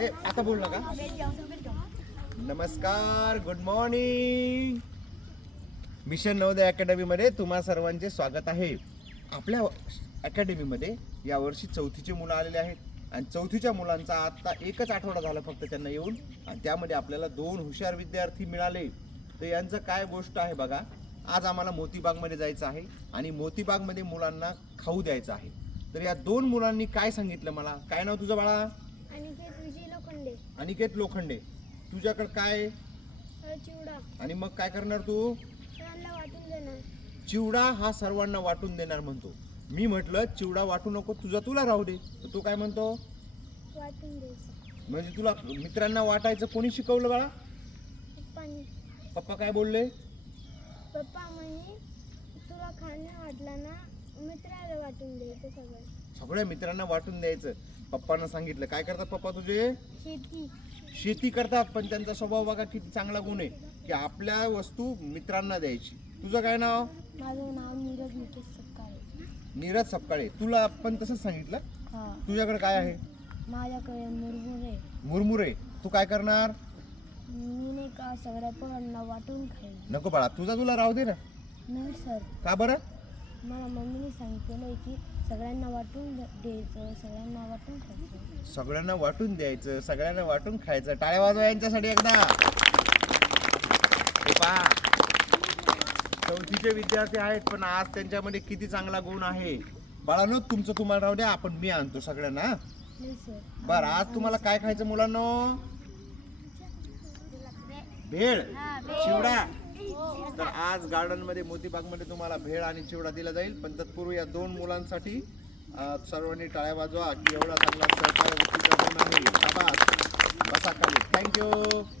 ए आता बोल नका नमस्कार गुड मॉर्निंग मिशन नवोदय अकॅडमीमध्ये तुम्हा सर्वांचे स्वागत आहे. आपल्या अकॅडमीमध्ये यावर्षी चौथीची मुलं आलेली आहेत. आणि चौथीच्या मुलांचा आत्ता एकच आठवडा झाला फक्त त्यांना येऊन. आणि त्यामध्ये आपल्याला दोन हुशार विद्यार्थी मिळाले. तर यांचं काय गोष्ट आहे बघा. आज आम्हाला मोतीबागमध्ये जायचं आहे. आणि मोतीबागमध्ये मुलांना खाऊ द्यायचं आहे. तर या दोन मुलांनी काय सांगितलं मला? काय नाव तुझं बाळा? अनिकेत विजय लोखंडे. अनिकेत लोखंडे. तुझ्याकडे काय अ, चिवडा. आणि मग काय करणार तू? सरांना वाटून देणार. चिवडा हा सर्वांना वाटून देणार म्हणतो. मी म्हटलं चिवडा वाटू नको तुझा तुला राहू दे. तर तू काय म्हणतो? वाटून द्यायचं. म्हणजे तुला मित्रांना वाटायचं कोणी शिकवलं बाळा? पप्पांनी. पप्पा काय बोलले? पप्पा म्हणे तुला खाणं वाटलं ना मित्राला वाटून द्यायचं सगळं. सगळ्या मित्रांना वाटून द्यायचं. पप्पांना सांगितलं. काय करतात पप्पा तुझे? शेती. शेती करतात पण त्यांचा स्वभाव बघा किती चांगला गुण आहे. की आपल्या वस्तू मित्रांना द्यायची. तुझं काय नाव? माझं नाव नीरज मुकेश सपकाळे. नीरज सपकाळे. तुला पण तसंच सांगितलं? हा. तुझ्याकडे काय आहे? माझ्याकडे मुरमुरे. मुरमुरे. तू काय करणार? मी नाही का सगळ्या पोरांना वाटून खाईल नको बाळा. तुझा तुला राहू दे ना. नाही सर. का बरं? मला मम्मीने सांगितलेलं की सगळ्यांना वाटून द्यायचं सगळ्यांना वाटून खायचं. सगळ्यांना वाटून द्यायचं सगळ्यांना वाटून खायचं. टाळ्या वाजवा यांच्यासाठी एकदा. चौथीचे विद्यार्थी आहेत पण आज त्यांच्यामध्ये किती चांगला गुण आहे. बाळानो तुमचं तुम्हाला राहू द्या आपण मी आणतो सगळ्यांना. बरं आज तुम्हाला काय खायचं मुलांनो? भेळ. चिवडा. तर आज गार्डनमध्ये मोतीबागमध्ये तुम्हाला भेळ आणि चिवडा दिला जाईल. पण तत्पूर्वी या दोन मुलांसाठी सर्वांनी टाळ्या वाजवा की एवढा चांगला